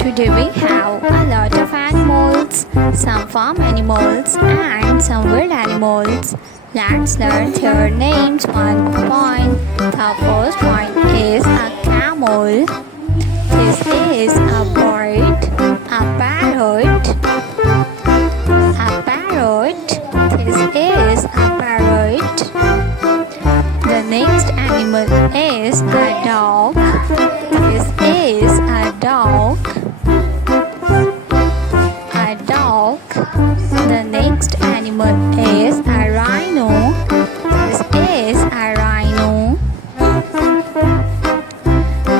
Today we have a lot of animals, some farm animals and some wild animals. Let's learn their names one by one. The first one is a camel. This is a bird, a parrot. A parrot. This is a parrot. The next animal is a dog. This is a dog. A dog. The next animal is a rhino. This is a rhino.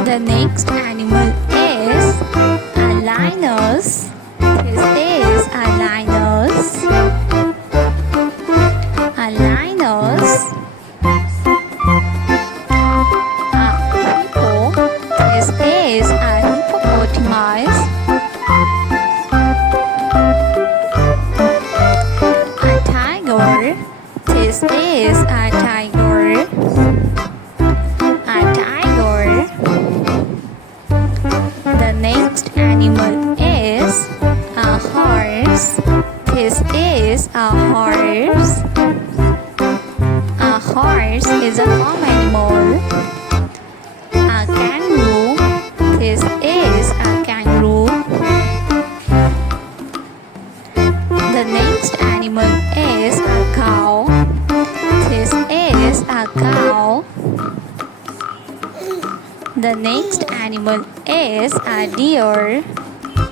The next animal is a lioness. This is a lioness. A lioness. A hippo. This is a hippopotamus. A tiger. This is a tiger. A tiger. The next animal is a horse. This is a horse. A horse is a farm animal. A kangaroo. This is a kangaroo. The next animal is a cow. This is a cow. The next animal is a deer.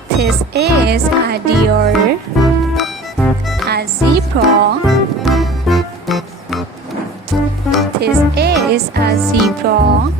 This is a deer. A zebra. This is a zebra.